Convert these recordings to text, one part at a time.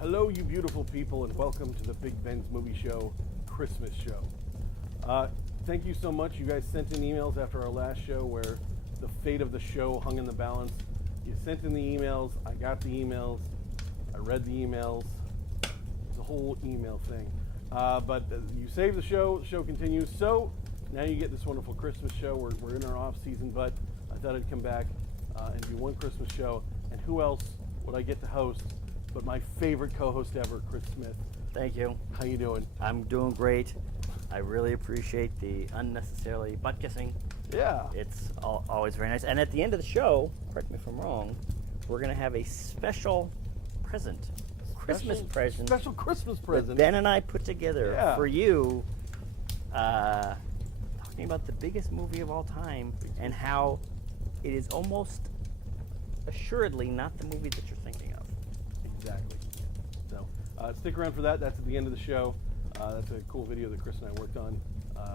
Hello, you beautiful people, and welcome to the Big Ben's Movie Show Christmas show. Thank you so much. You guys sent in emails after our last show where the fate of the show hung in the balance. You sent in the emails. I got the emails. I read the emails. It's a whole email thing. But you saved the show. The show continues. So now you get this wonderful Christmas show. We're in our off season, but I thought I'd come back and do one Christmas show. And who else would I get to host but my favorite co-host ever, Chris Smith. Thank you. How you doing? I'm doing great. I really appreciate the unnecessarily butt kissing. Yeah. It's always very nice. And at the end of the show, correct me if I'm wrong, we're going to have a special present. Christmas present. Special Christmas present. That Ben and I put together for you, talking about the biggest movie of all time and how it is almost assuredly not the movie that you're thinking of. Exactly. So stick around for that. That's at the end of the show. That's a cool video that Chris and I worked on,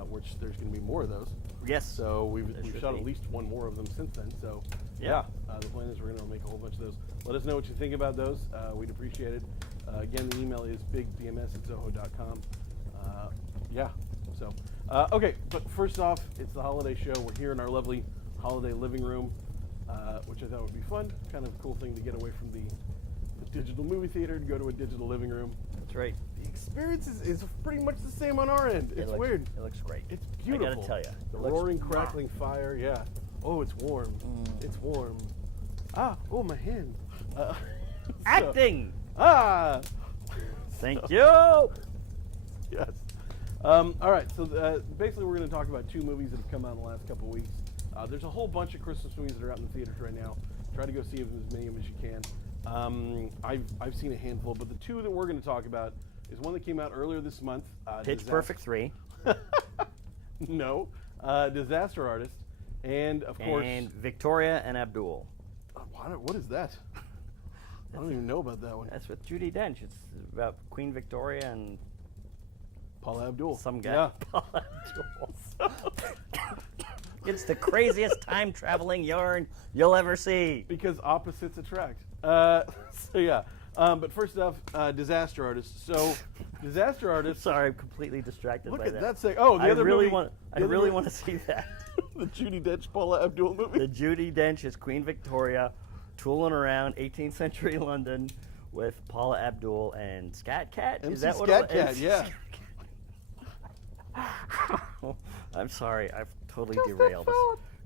which there's going to be more of those. Yes. So we've shot at least one more of them since then. So the plan is we're going to make a whole bunch of those. Let us know what you think about those. We'd appreciate it. Again, the email is bigbms@zoho.com. So, okay, but first off, it's the holiday show. We're here in our lovely holiday living room, which I thought would be fun. Kind of a cool thing to get away from the digital movie theater to go to a digital living room. That's right. The experience is pretty much the same on our end. It's weird. It looks great. It's beautiful. I gotta tell you. The roaring, crackling fire, yeah. Oh, it's warm. It's warm. Oh, my hand. Acting! Thank you! Yes. All right, so basically we're going to talk about two movies that have come out in the last couple of weeks. There's a whole bunch of Christmas movies that are out in the theaters right now. Try to go see as many of them as you can. I've seen a handful, but the two that we're going to talk about is one that came out earlier this month. Pitch Perfect 3. No. Disaster Artist. And, of course... And Victoria and Abdul. What is that? I don't even know about that one. That's with Judi Dench. It's about Queen Victoria and... Paula Abdul. Some guy. Yeah. Paula Abdul. It's the craziest time-traveling yarn you'll ever see. Because opposites attract. But first off, Disaster Artist. So, Disaster Artist... Sorry, I'm completely distracted by that. Look at that thing. Oh, the other really movie... I really want to see that. The Judi Dench, Paula Abdul movie? The Judi Dench is Queen Victoria, tooling around 18th century London with Paula Abdul and Scat Cat. MC Is that what Scat it was? Cat, yeah. I'm sorry, I've totally derailed us.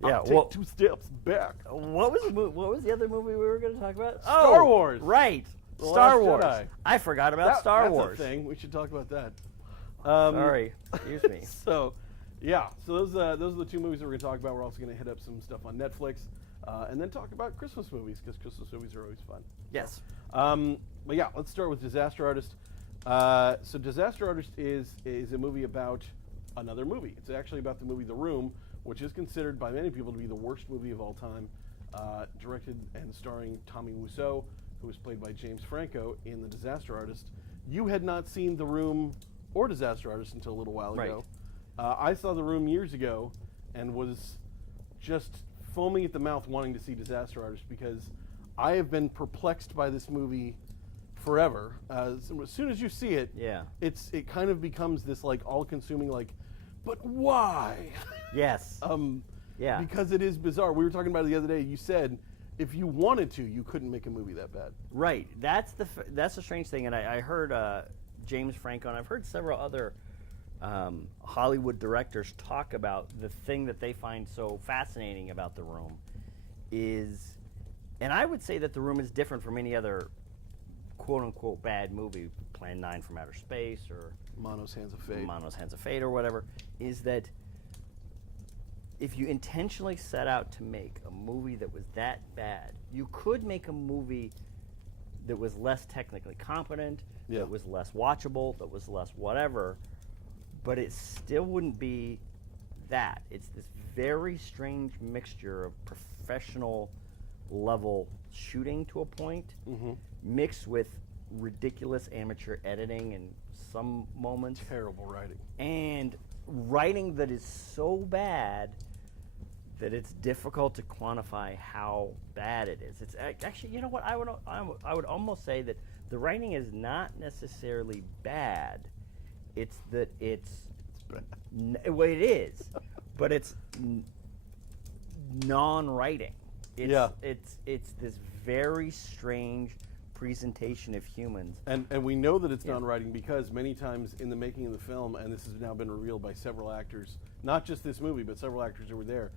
Yeah, take 2 steps back. What was the other movie we were going to talk about? Star Wars. Right. The Star Last Wars. Jedi. I forgot about Star Wars. That's a thing. We should talk about that. Sorry. Excuse me. So those are the two movies that we're going to talk about. We're also going to hit up some stuff on Netflix, and then talk about Christmas movies because Christmas movies are always fun. Yes. But yeah, let's start with Disaster Artist. So Disaster Artist is a movie about another movie. It's actually about the movie The Room, which is considered by many people to be the worst movie of all time. Directed and starring Tommy Wiseau, who was played by James Franco in The Disaster Artist. You had not seen The Room or Disaster Artist until a little while ago. I saw The Room years ago and was just foaming at the mouth wanting to see Disaster Artist because I have been perplexed by this movie forever. So as soon as you see it, it kind of becomes this like all-consuming like, but why? Yes. Because it is bizarre. We were talking about it the other day. You said if you wanted to, you couldn't make a movie that bad. Right. That's the strange thing. And I heard James Franco, and I've heard several other Hollywood directors talk about the thing that they find so fascinating about The Room is, and I would say that The Room is different from any other quote-unquote bad movie, Plan 9 from Outer Space or Mono's Hands of Fate or whatever, is that if you intentionally set out to make a movie that was that bad, you could make a movie that was less technically competent, that was less watchable, that was less whatever, but it still wouldn't be that. It's this very strange mixture of professional level shooting to a point, mixed with ridiculous amateur editing in some moments. Terrible writing. And writing that is so bad that it's difficult to quantify how bad it is. It's actually, you know what, I would almost say that The writing is not necessarily bad. It's that it's bad. Well, it is, but it's non-writing. It's this very strange presentation of humans. And we know that it's non-writing because many times in the making of the film, and this has now been revealed by several actors, not just this movie, but several actors who were there,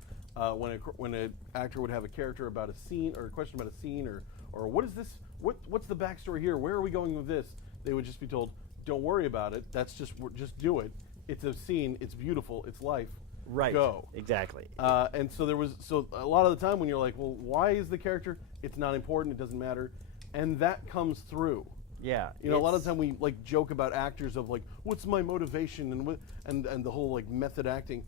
when an actor would have a character about a scene or a question about a scene or what is this, what's the backstory here, where are we going with this, they would just be told, don't worry about it, that's just do it. It's a scene, it's beautiful, it's life. Right. Go. Exactly. And so a lot of the time when you're like, well, why is the character? It's not important. It doesn't matter, and that comes through. Yeah. You know, a lot of the time we like joke about actors of like, what's my motivation and the whole like method acting.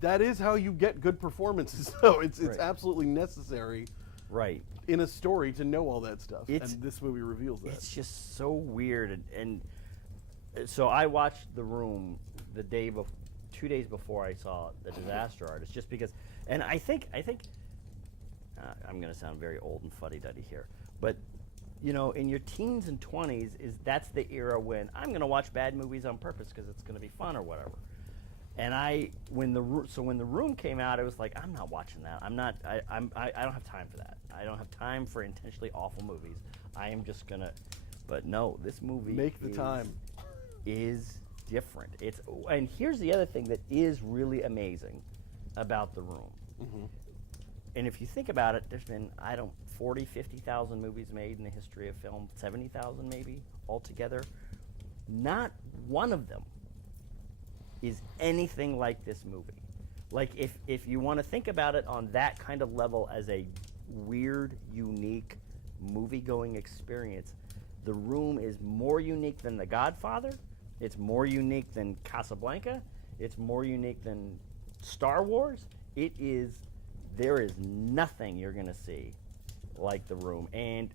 That is how you get good performances. So it's absolutely necessary. Right. In a story to know all that stuff, and this movie reveals that. It's just so weird, and so I watched The Room the day before. 2 days before I saw The Disaster Artist, just because, and I think I'm going to sound very old and fuddy-duddy here, but you know, in your teens and 20s, that's the era when I'm going to watch bad movies on purpose because it's going to be fun or whatever. And when the Room came out, I was like, I'm not watching that. I don't have time for that. I don't have time for intentionally awful movies. I am just gonna, but no, this movie is different. And here's the other thing that is really amazing about The Room. Mm-hmm. And if you think about it, there's been 40, 50,000 movies made in the history of film, 70,000 maybe altogether. Not one of them is anything like this movie. Like if you want to think about it on that kind of level as a weird, unique movie-going experience, The Room is more unique than The Godfather. It's more unique than Casablanca. It's more unique than Star Wars. There is nothing you're going to see like The Room, and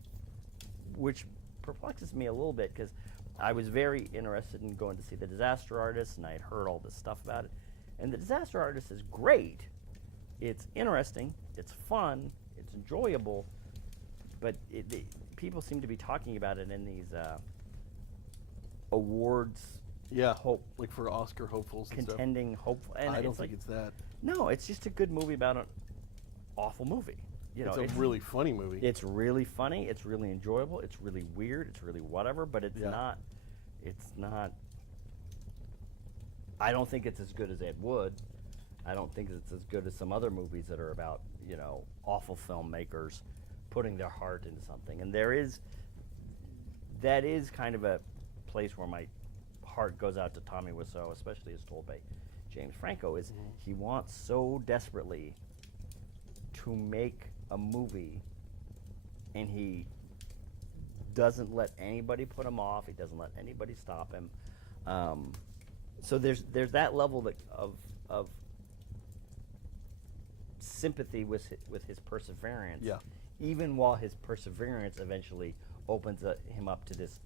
which perplexes me a little bit because I was very interested in going to see The Disaster Artist, and I had heard all this stuff about it. And The Disaster Artist is great. It's interesting. It's fun. It's enjoyable. But people seem to be talking about it in these awards. Yeah, like for Oscar hopefuls and contending stuff. hopeful. And I don't think it's that. No, it's just a good movie about an awful movie. You know, it's a really funny movie. It's really funny. It's really enjoyable. It's really weird. It's really whatever. But it's not. It's not. I don't think it's as good as Ed Wood. I don't think it's as good as some other movies that are about, you know, awful filmmakers putting their heart into something. And that is kind of a place where my heart goes out to Tommy Wiseau, especially as told by James Franco, is he wants so desperately to make a movie, and he doesn't let anybody put him off. He doesn't let anybody stop him. So there's that level of sympathy with his perseverance. Yeah. Even while his perseverance eventually opens him up to this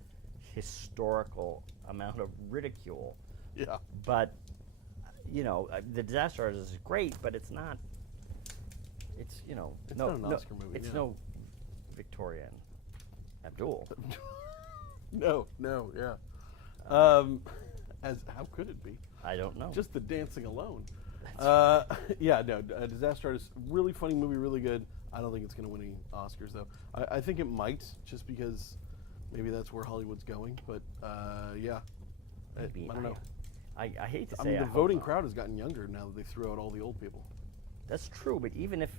historical amount of ridicule. Yeah. But you know, The Disaster Artist is great, but it's not. It's it's not an Oscar movie. It's no Victoria and Abdul. No, yeah. How could it be? I don't know. Just the dancing alone. Yeah, no. Disaster Artist, really funny movie, really good. I don't think it's going to win any Oscars though. I think it might, just because maybe that's where Hollywood's going. But yeah, I don't know. I hate to say. I mean, the voting crowd has gotten younger now that they threw out all the old people. That's true, but even if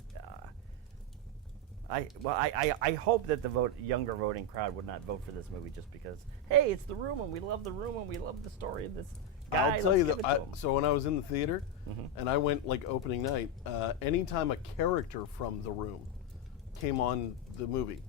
I hope that the younger voting crowd would not vote for this movie just because, hey, it's The Room and we love The Room and we love the story of this guy. I'll tell you that. So when I was in the theater and I went like opening night, anytime a character from The Room came on the movie,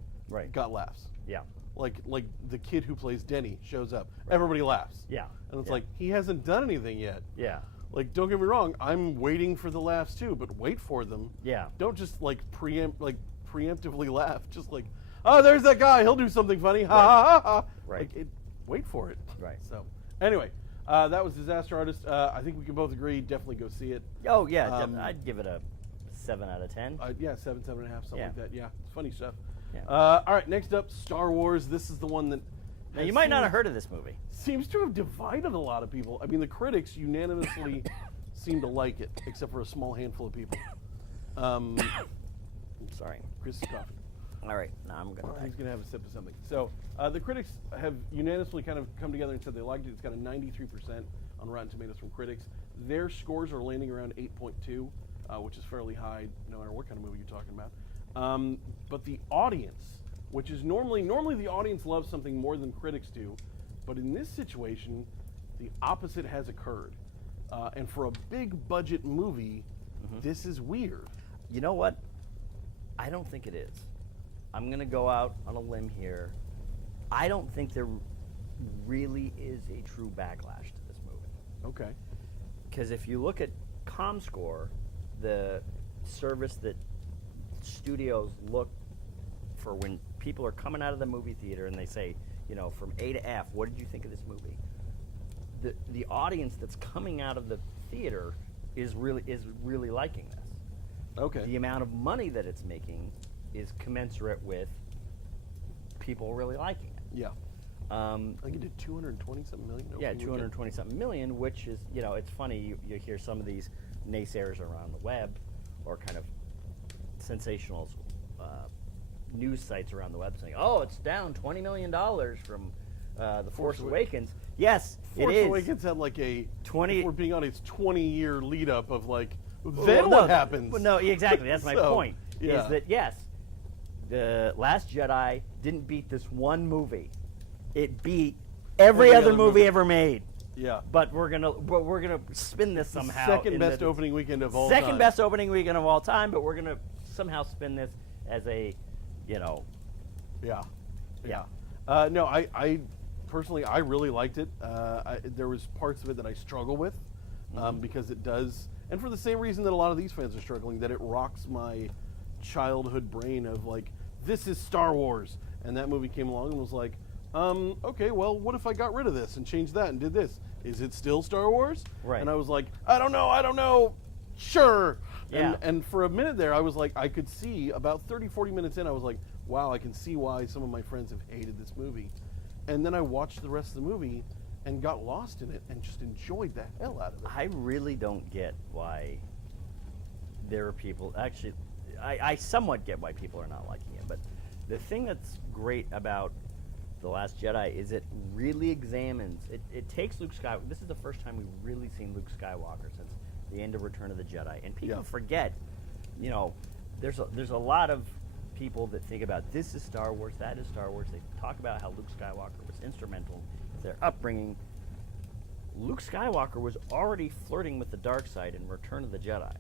got laughs. Yeah. Like the kid who plays Denny shows up, everybody laughs. Yeah. And it's like he hasn't done anything yet. Yeah. Like, don't get me wrong, I'm waiting for the laughs too, but wait for them. Yeah. Don't just preemptively laugh. Just like, oh, there's that guy. He'll do something funny. Ha ha ha ha. Right. Like, wait for it. Right. So, anyway, that was Disaster Artist. I think we can both agree. Definitely go see it. Oh yeah, I'd give it a 7 out of 10. Yeah, 7.5, something like that. Yeah, it's funny stuff. Yeah. All right, next up, Star Wars. This is the one that Now, you might not have heard of this movie. seems to have divided a lot of people. I mean, the critics unanimously seem to like it, except for a small handful of people. I'm sorry. Chris is coughing. All right, now I'm going to. He's going to have a sip of something. So the critics have unanimously kind of come together and said they liked it. It's got a 93% on Rotten Tomatoes from critics. Their scores are landing around 8.2, which is fairly high, no matter what kind of movie you're talking about. But the audience, which is normally the audience loves something more than critics do, but in this situation, the opposite has occurred. And for a big budget movie, this is weird. You know what? I don't think it is. I'm going to go out on a limb here. I don't think there really is a true backlash to this movie. Okay. Because if you look at ComScore, the service that studios look for when people are coming out of the movie theater and they say, you know, from A to F, what did you think of this movie? The audience that's coming out of the theater is really liking this. Okay. The amount of money that it's making is commensurate with people really liking it. Yeah. I think it did 220-something million. Yeah, 220-something million, which is, you know, it's funny, you hear some of these naysayers around the web or kind of sensational news sites around the web saying, oh, it's down $20 million from The Force Awakens. Yes, Force it is. Awakens had like a, 20 if we're being honest, 20-year lead up of like, Well, then what happens? No, exactly. That's my point. Yeah. Is that yes, the Last Jedi didn't beat this one movie. It beat every other movie ever made. Yeah. But we're gonna spin this somehow. Second best opening weekend of all time. Second best opening weekend of all time, but we're gonna somehow spin this as a, you know. Yeah. Yeah. No, I personally, I really liked it. There was parts of it that I struggle with because it does, and for the same reason that a lot of these fans are struggling, that it rocks my childhood brain of like, this is Star Wars. And that movie came along and was like, okay, well, what if I got rid of this and changed that and did this? Is it still Star Wars? Right. And I was like, I don't know. Sure. Yeah. And for a minute there, I was like, I could see about 30, 40 minutes in, I was like, wow, I can see why some of my friends have hated this movie. And then I watched the rest of the movie and got lost in it and just enjoyed the hell out of it. I really don't get why there are people, actually, I somewhat get why people are not liking it, but the thing that's great about The Last Jedi is it really examines, it takes Luke Skywalker, this is the first time we've really seen Luke Skywalker since the end of Return of the Jedi, and people forget, you know, there's a lot of people that think about this is Star Wars, that is Star Wars, they talk about how Luke Skywalker was instrumental in their upbringing. Luke Skywalker was already flirting with the dark side in Return of the Jedi.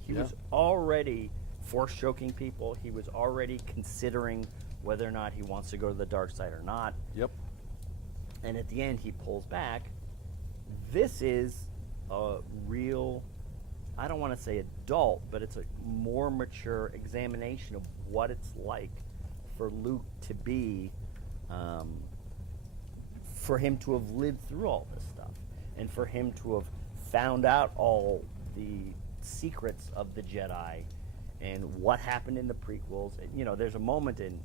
He was already force-choking people. He was already considering whether or not he wants to go to the dark side or not. Yep. And at the end, he pulls back. This is a real, I don't want to say adult, but it's a more mature examination of what it's like for Luke to be, for him to have lived through all this stuff, and for him to have found out all the secrets of the Jedi and what happened in the prequels. And, you know, there's a moment in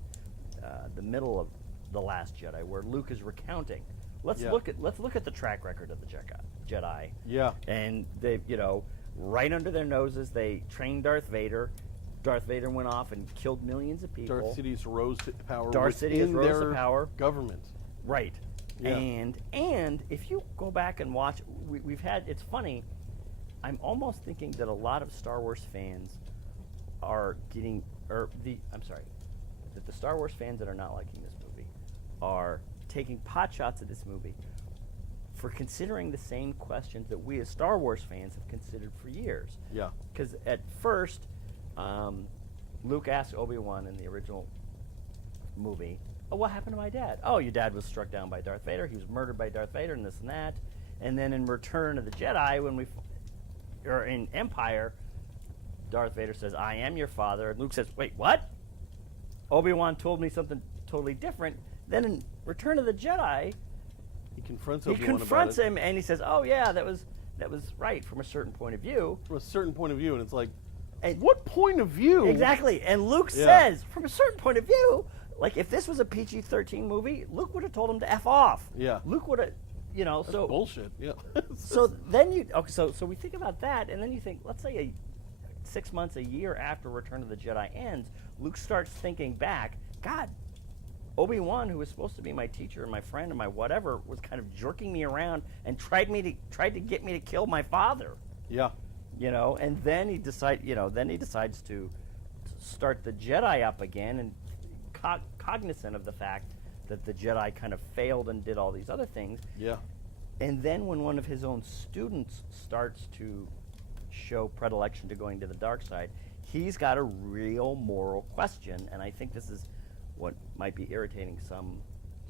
the middle of The Last Jedi where Luke is recounting. Let's look at the track record of the Jedi. Yeah. And they, you know, right under their noses, they trained Darth Vader. Darth Vader went off and killed millions of people. Darth Sidious rose to power Darth Sidious within rose their to power. government. Right. Yeah. And if you go back and watch, we've had, it's funny, I'm almost thinking that a lot of Star Wars fans are getting, that the Star Wars fans that are not liking this movie are taking pot shots at this movie for considering the same questions that we as Star Wars fans have considered for years. Yeah. Because at first, Luke asked Obi-Wan in the original movie, oh, what happened to my dad? Oh, your dad was struck down by Darth Vader. He was murdered by Darth Vader and this and that. And then in Return of the Jedi, or in Empire, Darth Vader says, I am your father. And Luke says, wait, what? Obi-Wan told me something totally different. Then in Return of the Jedi, He confronts he Obi-Wan confronts about it. him and he says, oh yeah, that was right from a certain point of view. From a certain point of view, and it's like, And what point of view? Exactly. And Luke says, from a certain point of view, Like, if this was a PG-13 movie, Luke would have told him to F off. Yeah. Luke would have, That's so bullshit. Yeah. so then so we think about that, and then you think, let's say 6 months, a year after Return of the Jedi ends, Luke starts thinking back, God, Obi-Wan, who was supposed to be my teacher and my friend and my whatever, was kind of jerking me around and tried to get me to kill my father. Yeah. And then he decides to start the Jedi up again, and cognizant of the fact that the Jedi kind of failed and did all these other things. Yeah. And then when one of his own students starts to show predilection to going to the dark side, he's got a real moral question, and I think this is what might be irritating some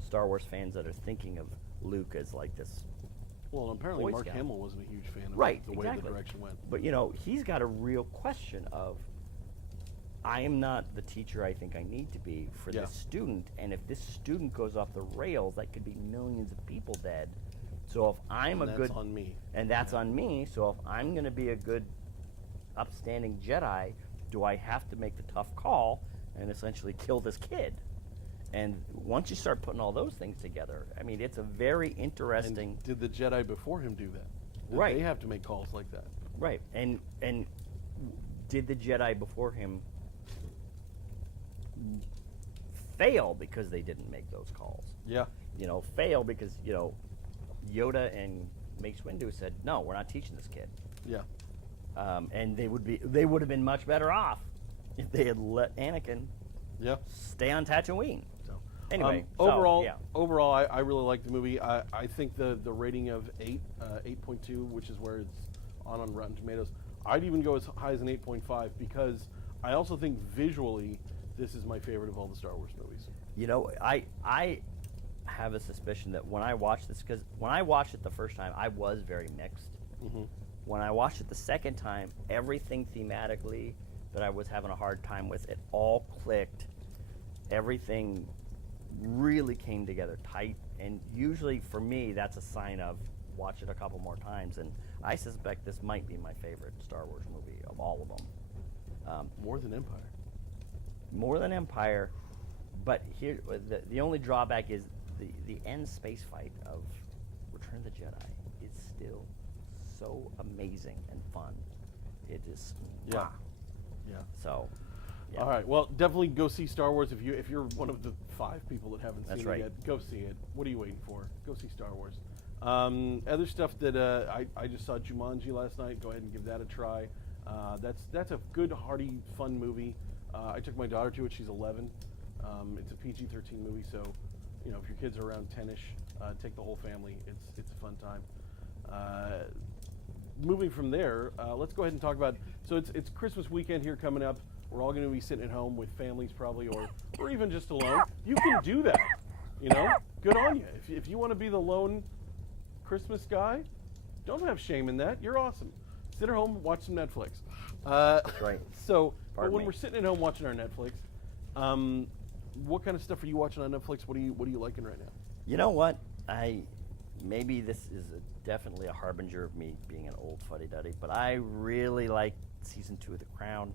Star Wars fans that are thinking of Luke as like this. Well, apparently Boy Mark Scout. Hamill wasn't a huge fan of Right, the way exactly. the direction went. But he's got a real question of, I am not the teacher I think I need to be for Yeah. this student, and if this student goes off the rails, that could be millions of people dead. So if I'm And a that's good, on me. and that's on me. So if I'm going to be a good, upstanding Jedi, do I have to make the tough call and essentially kill this kid? And once you start putting all those things together, I mean, it's a very interesting. And did the Jedi before him do that? Did Right. They have to make calls like that. Right, and did the Jedi before him fail because they didn't make those calls? Yeah. Fail because Yoda and Mace Windu said, no, we're not teaching this kid, Yeah. and they would have been much better off if they had let Anakin Yeah. stay on Tatooine. So Anyway, overall, I really like the movie. I think the rating of 8.2, which is where it's on Rotten Tomatoes, I'd even go as high as an 8.5 because I also think visually this is my favorite of all the Star Wars movies. I have a suspicion that when I watched this, because when I watched it the first time, I was very mixed. Mm-hmm. When I watched it the second time, everything thematically that I was having a hard time with, it all clicked. Everything really came together tight, and usually for me, that's a sign of watch it a couple more times, and I suspect this might be my favorite Star Wars movie of all of them. More than Empire. More than Empire, but here the only drawback is the end space fight of Return of the Jedi is still so amazing and fun. It is Yeah. Yeah. So yeah. All right. Well, definitely go see Star Wars if you're one of the 5 people that haven't That's seen right. it yet. Go see it. What are you waiting for? Go see Star Wars. Other stuff that I just saw Jumanji last night. Go ahead and give that a try. That's a good, hearty, fun movie. I took my daughter to it. She's 11. It's a PG-13 movie, so if your kids are around 10ish, take the whole family. It's a fun time. Moving from there, let's go ahead and talk about. So it's Christmas weekend here coming up. We're all going to be sitting at home with families probably, or even just alone. You can do that. Good on you. If you want to be the lone Christmas guy, don't have shame in that. You're awesome. Sit at home, watch some Netflix. That's right. So, Pardon but when me. we're sitting at home watching our Netflix, what kind of stuff are you watching on Netflix? What are you liking right now? You know what? Maybe this is definitely a harbinger of me being an old fuddy-duddy, but I really like season 2 of The Crown.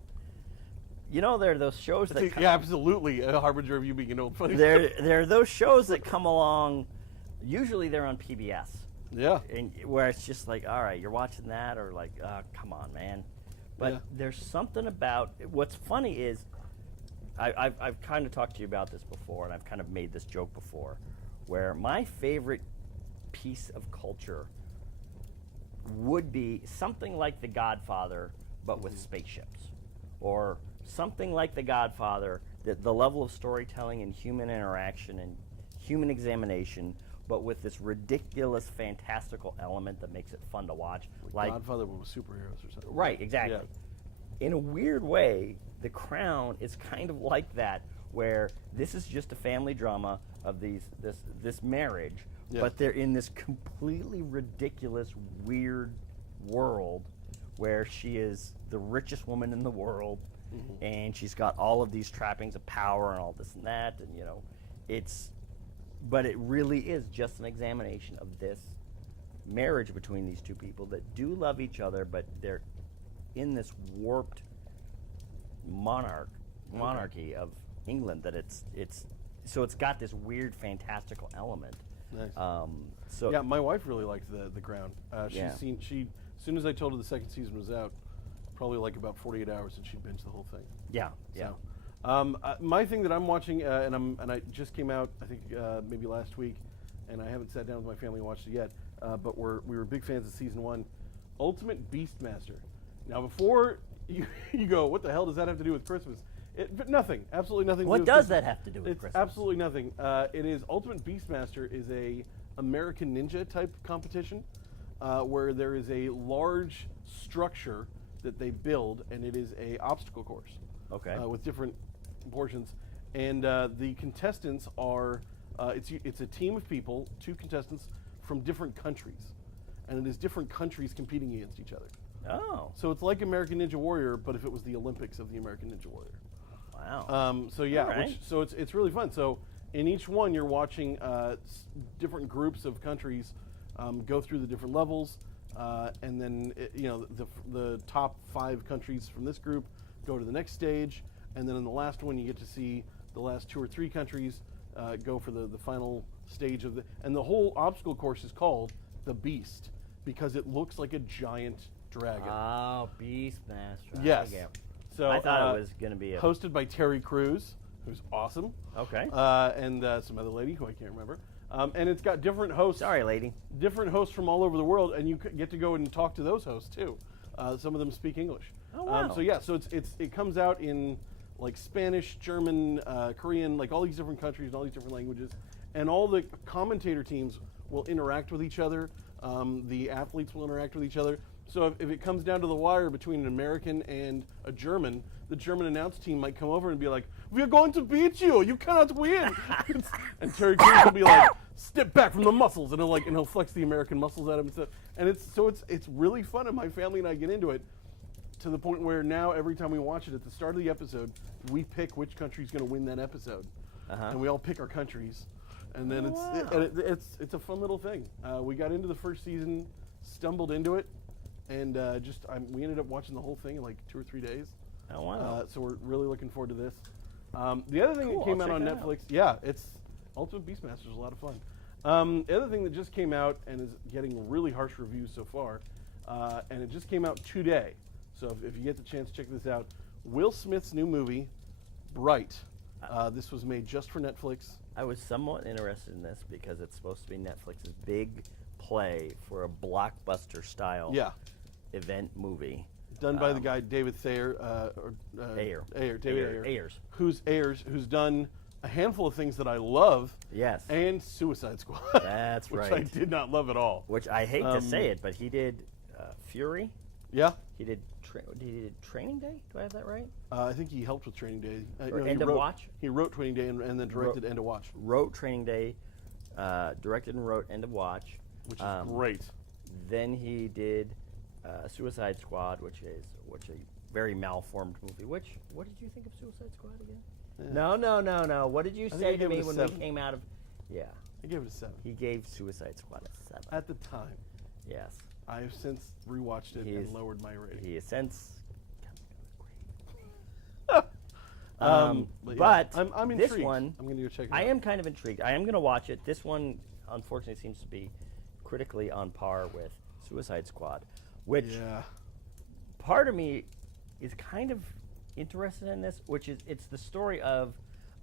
There are those shows that Yeah, absolutely a harbinger of you being an old funny. there are those shows that come along. Usually they're on PBS, Yeah. and where it's just like, all right, you're watching that, or like, come on, man. But Yeah. there's something about what's funny is I've kind of talked to you about this before, and I've kind of made this joke before, where my favorite piece of culture would be something like The Godfather, but with spaceships, or something like The Godfather, that the level of storytelling and human interaction and human examination, but with this ridiculous, fantastical element that makes it fun to watch. Like Godfather with superheroes or something. Right, exactly. Yeah. In a weird way, The Crown is kind of like that, where this is just a family drama of this marriage, Yeah. but they're in this completely ridiculous, weird world where she is the richest woman in the world, and she's got all of these trappings of power and all this and that, and but it really is just an examination of this marriage between these two people that do love each other, but they're in this warped monarchy of England that it's so it's got this weird fantastical element. Nice. So Yeah, my wife really liked the Crown. Yeah. As soon as I told her the second season was out, probably like about 48 hours, and she binged the whole thing. yeah. So, my thing that I'm watching, and I just came out, I think maybe last week, and I haven't sat down with my family and watched it yet. But we were big fans of season 1, Ultimate Beastmaster. Now, before you go, what the hell does that have to do with Christmas? But nothing, absolutely nothing. What to do with does Christmas. that have to do with It's Christmas? absolutely nothing. It is Ultimate Beastmaster is a American Ninja type competition where there is a large structure that they build, and it is a obstacle course. Okay. With different portions, and the contestants are it's a team of people, 2 contestants from different countries, and it is different countries competing against each other. Oh. So it's like American Ninja Warrior, but if it was the Olympics of the American Ninja Warrior. Wow. So yeah, All right. so it's really fun. So in each one, you're watching different groups of countries go through the different levels, and then the top 5 countries from this group go to the next stage, and then in the last one, you get to see the last 2 or 3 countries go for the final stage of and the whole obstacle course is called the Beast because it looks like a giant dragon. Oh, Beastmaster. Yes. Yeah. So I thought it was going to be a. hosted by Terry Crews, who's awesome. Okay. And some other lady who I can't remember. And it's got different hosts. Sorry, lady. Different hosts from all over the world, and you get to go and talk to those hosts too. Some of them speak English. Oh, wow. So yeah, so it comes out in like Spanish, German, Korean, like all these different countries and all these different languages, and all the commentator teams will interact with each other. The athletes will interact with each other. So if it comes down to the wire between an American and a German, the German announce team might come over and be like, "We are going to beat you. You cannot win." And Terry Crews will be like, "Step back from the muscles," and he'll flex the American muscles at him and stuff. And it's really fun, and my family and I get into it to the point where now every time we watch it at the start of the episode, we pick which country's going to win that episode, and we all pick our countries, and then it's a fun little thing. We got into the first season, stumbled into it. And we ended up watching the whole thing in like 2 or 3 days. Oh, wow. So we're really looking forward to this. The other thing Cool, that came I'll out on check that Netflix, yeah, it's Ultimate Beastmaster is a lot of fun. The other thing that just came out and is getting really harsh reviews so far, and it just came out today. So if you get the chance, check this out. Will Smith's new movie, Bright. This was made just for Netflix. I was somewhat interested in this because it's supposed to be Netflix's big play for a blockbuster style event movie. Done by the guy David Thayer. Ayer. David Ayer. Ayers. Who's done a handful of things that I love. Yes. And Suicide Squad. That's which right. I did not love at all. Which I hate to say it, but he did Fury. Yeah. He did Training Day. Do I have that right? I think he helped with Training Day. Or End of Watch? He wrote Training Day and then directed End of Watch. Wrote Training Day, directed and wrote End of Watch. Which is great. Then he did Suicide Squad, which a very malformed movie. What did you think of Suicide Squad again? No. What did you say to me when we came out of? Yeah. I gave it a 7. He gave Suicide Squad a 7. At the time. Yes. I have since rewatched it and lowered my rating. He has since. But I'm intrigued. This one, I'm going to go check it out. I am kind of intrigued. I am going to watch it. This one, unfortunately, seems to be critically on par with Suicide Squad, which part of me is kind of interested in this, which is it's the story of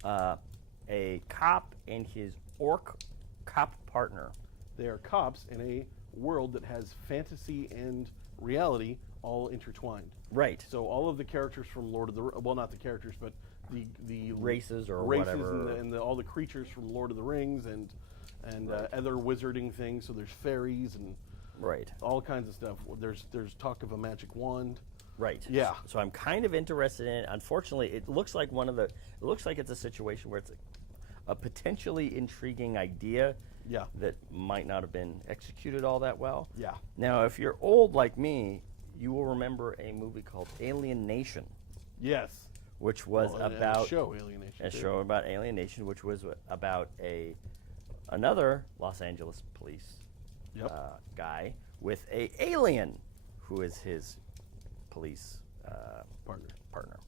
a cop and his orc cop partner. They are cops in a world that has fantasy and reality all intertwined. Right. So all of the characters from Lord of the well, not the characters, but the races or races whatever, and all the creatures from Lord of the Rings and other wizarding things. So there's fairies and all kinds of stuff. There's talk of a magic wand. Right. Yeah. So I'm kind of interested in it. Unfortunately, it looks like it's a situation where it's a potentially intriguing idea. Yeah. That might not have been executed all that well. Yeah. Now, if you're old like me, you will remember a movie called Alien Nation. Yes. Which was about a show, Alienation. A show about alienation, which was about another Los Angeles police guy with a alien who is his police partner.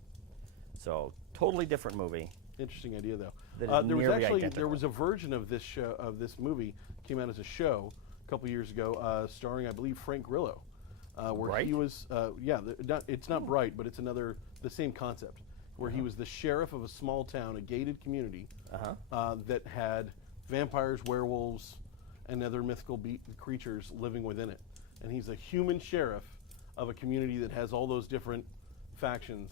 So totally different movie. Interesting idea, though. that is There was nearly actually identical. there was a version of this show this movie came out as a show a couple years ago, starring I believe Frank Grillo, where Bright? he was it's not Bright, but it's the same concept where he was the sheriff of a small town, a gated community that had vampires, werewolves, and other mythical creatures living within it, and he's a human sheriff of a community that has all those different factions.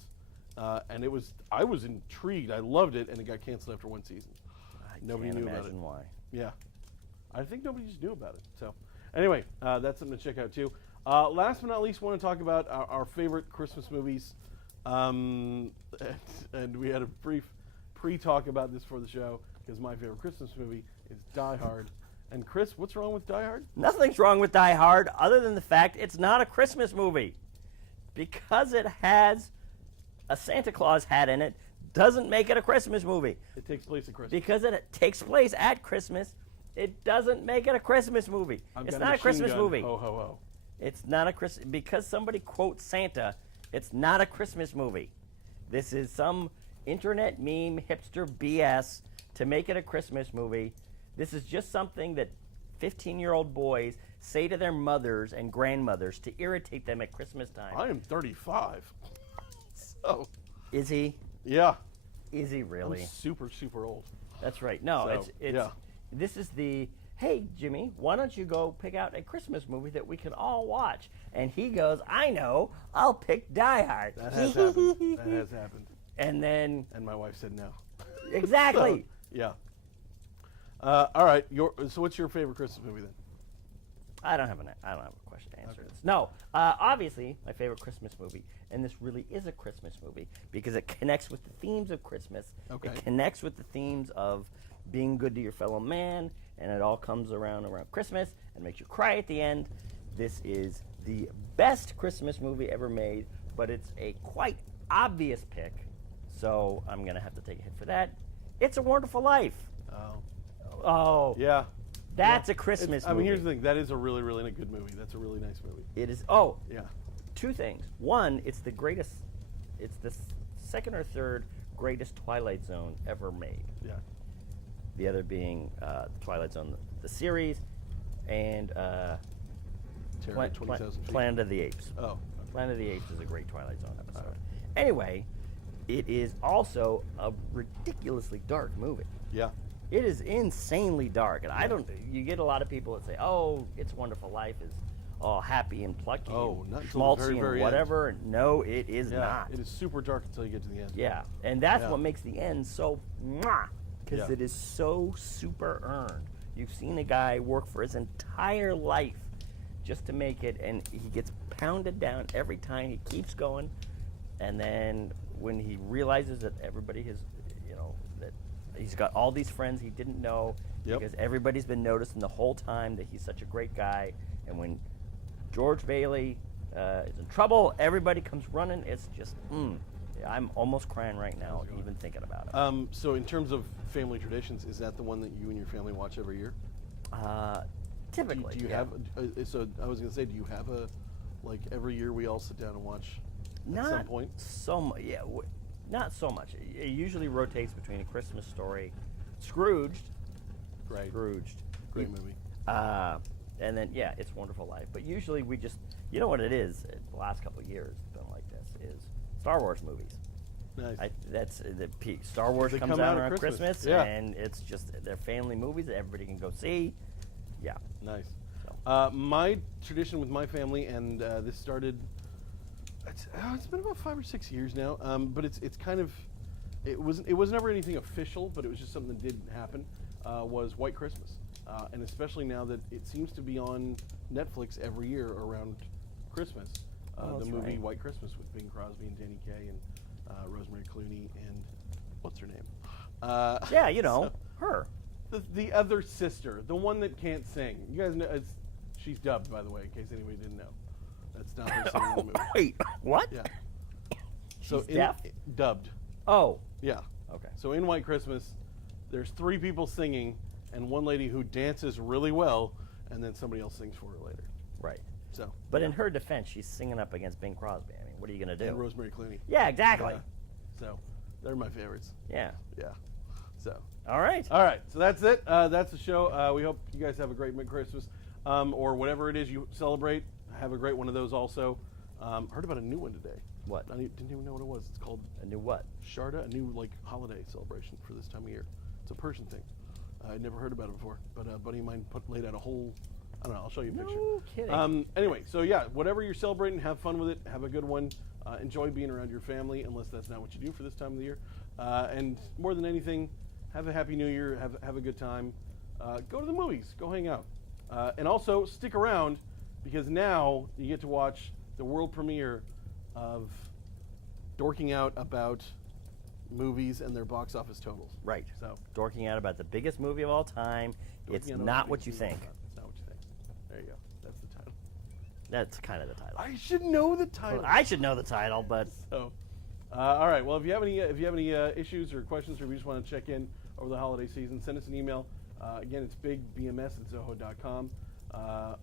And I was intrigued. I loved it, and it got canceled after one season. Nobody Can't knew about it. imagine why. Yeah, I think nobody just knew about it. So, anyway, that's something to check out too. Last but not least, want to talk about our favorite Christmas movies, and we had a brief pre-talk about this for the show because my favorite Christmas movie is Die Hard. And Chris, what's wrong with Die Hard? Nothing's wrong with Die Hard other than the fact it's not a Christmas movie. Because it has a Santa Claus hat in it doesn't make it a Christmas movie. It takes place at Christmas. Because it takes place at Christmas, it doesn't make it a Christmas movie. It's not a Christmas movie. Ho, ho, ho. It's not a Christmas, because somebody quotes Santa, it's not a Christmas movie. This is some internet meme hipster BS to make it a Christmas movie. This is just something that 15-year-old boys say to their mothers and grandmothers to irritate them at Christmas time. I am 35. So, Is he? yeah. Is he really? I'm super, super old. That's right. No, So, it's yeah. This is the, hey, Jimmy, why don't you go pick out a Christmas movie that we can all watch? And he goes, I know, I'll pick Die Hard. That has happened. That has happened. And then, And my wife said no. exactly. So, yeah. All right. So what's your favorite Christmas movie then? I don't have a question to answer this. No, obviously my favorite Christmas movie, and this really is a Christmas movie because it connects with the themes of Christmas. Okay. It connects with the themes of being good to your fellow man, and it all comes around Christmas and makes you cry at the end. This is the best Christmas movie ever made, but it's a quite obvious pick, so I'm gonna have to take a hit for that. It's a Wonderful Life. Oh. Oh, Yeah. that's a Christmas movie. I mean, here's the thing. That is a really, really good movie. That's a really nice movie. It is. Oh, Yeah. two things. One, it's the greatest. It's the second or third greatest Twilight Zone ever made. Yeah. The other being Twilight Zone, the series, and Terror at 20,000 feet. Planet of the Apes. Oh. Okay. Planet of the Apes is a great Twilight Zone episode. Anyway, it is also a ridiculously dark movie. Yeah. It is insanely dark, and I don't. You get a lot of people that say, "Oh, It's a Wonderful Life is all happy and plucky, Oh, and not until the schmaltzy very, very and whatever." No, it is Yeah. not. It is super dark until you get to the end. Yeah, and that's Yeah. what makes the end so mwah, because Yeah. it is so super earned. You've seen a guy work for his entire life just to make it, and he gets pounded down every time. He keeps going, and then when he realizes that everybody has, that he's got all these friends he didn't know, Yep. because everybody's been noticing the whole time that he's such a great guy, and when George Bailey is in trouble, everybody comes running. It's just, I'm almost crying right now even thinking about it. So in terms of family traditions, is that the one that you and your family watch every year? Typically, Do you yeah. have? So I was going to say, do you have every year we all sit down and watch at some point? So much, yeah, not so much. It usually rotates between A Christmas Story, Scrooged, Right. Scrooged, Great movie. and then It's a Wonderful Life. But usually we just, you know what it is? The last couple of years it's been like this is Star Wars movies. Nice. That's the peak. Star Wars They comes come out out at around Christmas, Christmas, yeah. and it's just they're family movies that everybody can go see. Yeah. Nice. So. My tradition with my family, and this started. It's been about 5 or 6 years now, but it's kind of. It was never anything official, but it was just something that did happen. Was White Christmas, and especially now that it seems to be on Netflix every year around Christmas. The that's movie right. White Christmas with Bing Crosby and Danny Kaye and Rosemary Clooney and what's her name? Yeah, so- her. The other sister, the one that can't sing. You guys know, she's dubbed, by the way, in case anybody didn't know. That's not her singing in the movie. Wait, what? Yeah. She's deaf? Dubbed. Oh, Yeah. okay. So in White Christmas, there's 3 people singing and one lady who dances really well, and then somebody else sings for her later. Right. So. But in her defense, she's singing up against Bing Crosby. I mean, what are you going to do? And Rosemary Clooney. Yeah, exactly. Yeah. So they're my favorites. Yeah. Yeah. So. All right. All right, so that's it. That's the show. We hope you guys have a great Christmas, or whatever it is you celebrate. Have a great one of those also. Heard about a new one today. What? I didn't even know what it was. It's called A new what? Sharda, a new holiday celebration for this time of year. It's a Persian thing. I'd never heard about it before, but a buddy of mine laid out a whole. I don't know. I'll show you a picture. No kidding. Anyway, so yeah, whatever you're celebrating, have fun with it. Have a good one. Enjoy being around your family, unless that's not what you do for this time of the year. And more than anything, have a happy New Year. Have a good time. Go to the movies. Go hang out. And also stick around, because now you get to watch the world premiere of Dorking Out about movies and their box office totals. Right. So Dorking out about the biggest movie of all time. It's not what you think. It's not what you think. There you go. That's the title. That's kind of the title. I should know the title. Well, I should know the title, but So, all right. Well, if you have any issues or questions, or if you just want to check in over the holiday season, send us an email. Again, it's bigbms@zoho.com,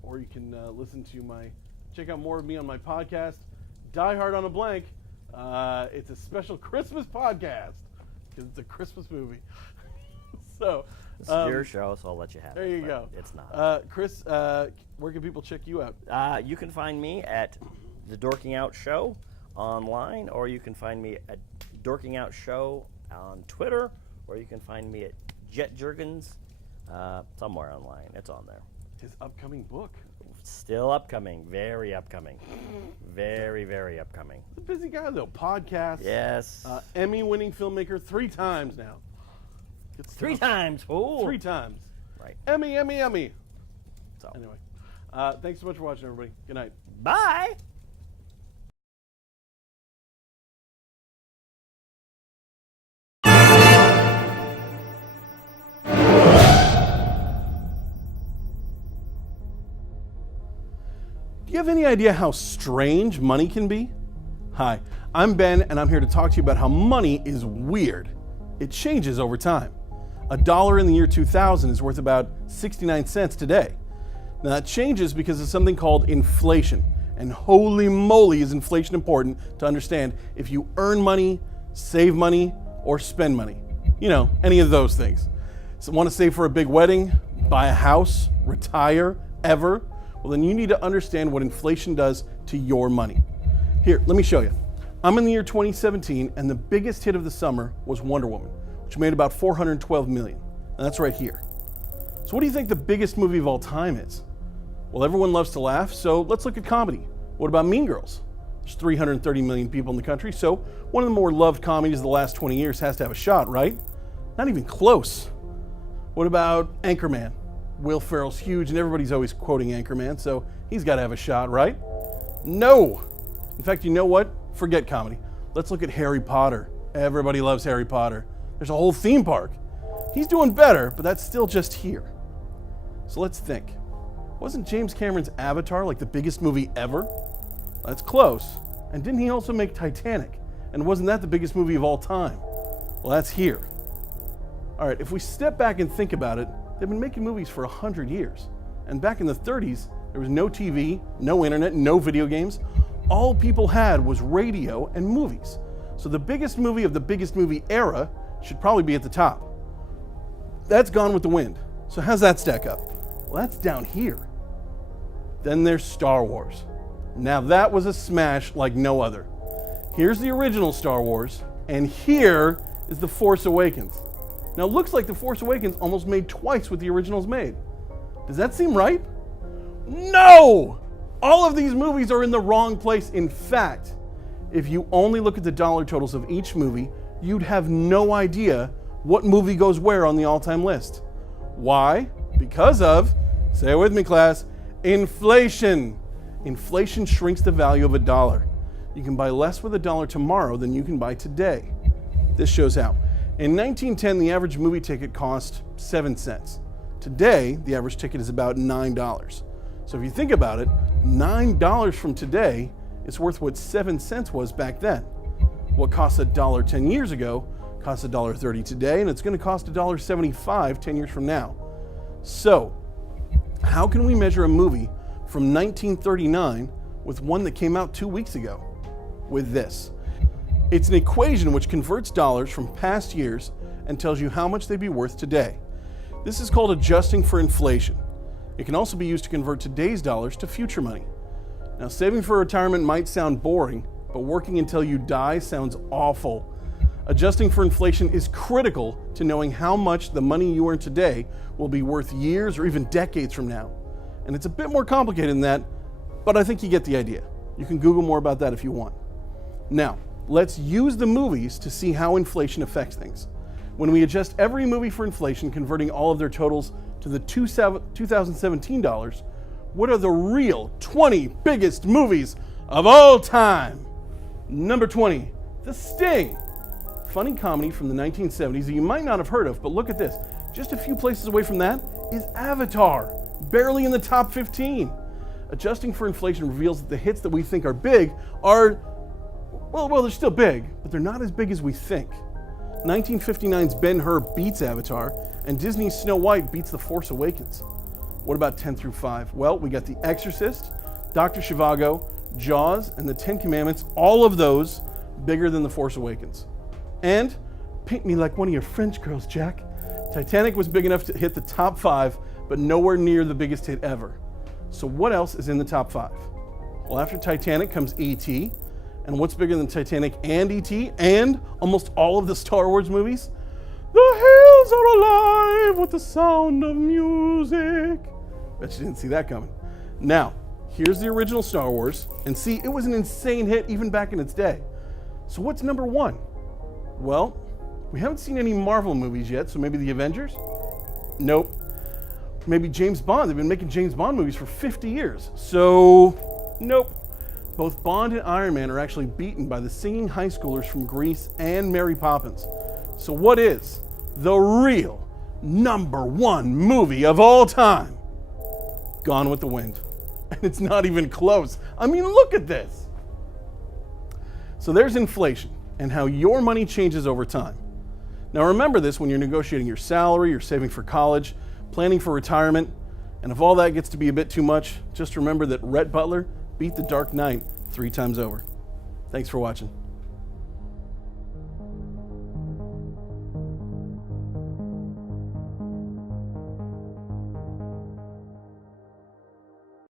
or you can check out more of me on my podcast, Die Hard on a Blank. It's a special Christmas podcast because it's a Christmas movie. So, it's your show, so I'll let you have there it. you go. It's not. Chris, where can people check you out? You can find me at the Dorking Out Show online, or you can find me at Dorking Out Show on Twitter, or you can find me at Jet Jurgens somewhere online. It's on there. His upcoming book. Still upcoming. Very upcoming. Very, very upcoming. He's a busy guy, though. Podcast. Yes. Emmy-winning filmmaker 3 times now. Good stuff. 3 times. Ooh. 3 times. Right. Emmy. So. Anyway, thanks so much for watching, everybody. Good night. Bye. Do you have any idea how strange money can be? Hi, I'm Ben, and I'm here to talk to you about how money is weird. It changes over time. $1 in the year 2000 is worth about 69 cents today. Now that changes because of something called inflation. And holy moly, is inflation important to understand if you earn money, save money, or spend money. You know, any of those things. So want to save for a big wedding, buy a house, retire, ever? Well, then you need to understand what inflation does to your money. Here, let me show you. I'm in the year 2017, and the biggest hit of the summer was Wonder Woman, which made about $412 million. And that's right here. So what do you think the biggest movie of all time is? Well, everyone loves to laugh, so let's look at comedy. What about Mean Girls? There's 330 million people in the country, so one of the more loved comedies of the last 20 years has to have a shot, right? Not even close. What about Anchorman? Will Ferrell's huge, and everybody's always quoting Anchorman, so he's got to have a shot, right? No! In fact, you know what? Forget comedy. Let's look at Harry Potter. Everybody loves Harry Potter. There's a whole theme park. He's doing better, but that's still just here. So let's think. Wasn't James Cameron's Avatar like the biggest movie ever? That's close. And didn't he also make Titanic? And wasn't that the biggest movie of all time? Well, that's here. All right, if we step back and think about it, they've been making movies for 100 years. And back in the 30s, there was no TV, no internet, no video games. All people had was radio and movies. So the biggest movie of the biggest movie era should probably be at the top. That's Gone with the Wind. So how's that stack up? Well, that's down here. Then there's Star Wars. Now that was a smash like no other. Here's the original Star Wars, and here is The Force Awakens. Now it looks like The Force Awakens almost made twice what the originals made. Does that seem right? No! All of these movies are in the wrong place. In fact, if you only look at the dollar totals of each movie, you'd have no idea what movie goes where on the all-time list. Why? Because of, say it with me class, inflation. Inflation shrinks the value of $1. You can buy less with $1 tomorrow than you can buy today. This shows how. In 1910, the average movie ticket cost 7 cents. Today, the average ticket is about $9. So if you think about it, $9 from today is worth what 7 cents was back then. What cost $1 10 years ago costs $1.30 today, and it's going to cost $1.75 10 years from now. So, how can we measure a movie from 1939 with one that came out 2 weeks ago? With this. It's an equation which converts dollars from past years and tells you how much they'd be worth today. This is called adjusting for inflation. It can also be used to convert today's dollars to future money. Now, saving for retirement might sound boring, but working until you die sounds awful. Adjusting for inflation is critical to knowing how much the money you earn today will be worth years or even decades from now. And it's a bit more complicated than that, but I think you get the idea. You can Google more about that if you want. Now, let's use the movies to see how inflation affects things. When we adjust every movie for inflation, converting all of their totals to the 2017 dollars, what are the real 20 biggest movies of all time? Number 20, The Sting. Funny comedy from the 1970s that you might not have heard of, but look at this. Just a few places away from that is Avatar, barely in the top 15. Adjusting for inflation reveals that the hits that we think are big are, well, they're still big, but they're not as big as we think. 1959's Ben-Hur beats Avatar, and Disney's Snow White beats The Force Awakens. What about 10 through 5? Well, we got The Exorcist, Dr. Zhivago, Jaws, and The Ten Commandments, all of those bigger than The Force Awakens. And paint me like one of your French girls, Jack. Titanic was big enough to hit the top 5, but nowhere near the biggest hit ever. So what else is in the top 5? Well, after Titanic comes E.T., and what's bigger than Titanic and E.T. and almost all of the Star Wars movies? The hills are alive with the sound of music. Bet you didn't see that coming. Now, here's the original Star Wars, and see, it was an insane hit even back in its day. So what's number 1? Well, we haven't seen any Marvel movies yet, so maybe the Avengers? Nope. Maybe James Bond. They've been making James Bond movies for 50 years. So, nope. Both Bond and Iron Man are actually beaten by the singing high schoolers from Grease and Mary Poppins. So what is the real number 1 movie of all time? Gone with the Wind. And it's not even close. I mean, look at this. So there's inflation and how your money changes over time. Now remember this when you're negotiating your salary, you're saving for college, planning for retirement, and if all that gets to be a bit too much, just remember that Rhett Butler beat The Dark Knight 3 times over. Thanks for watching.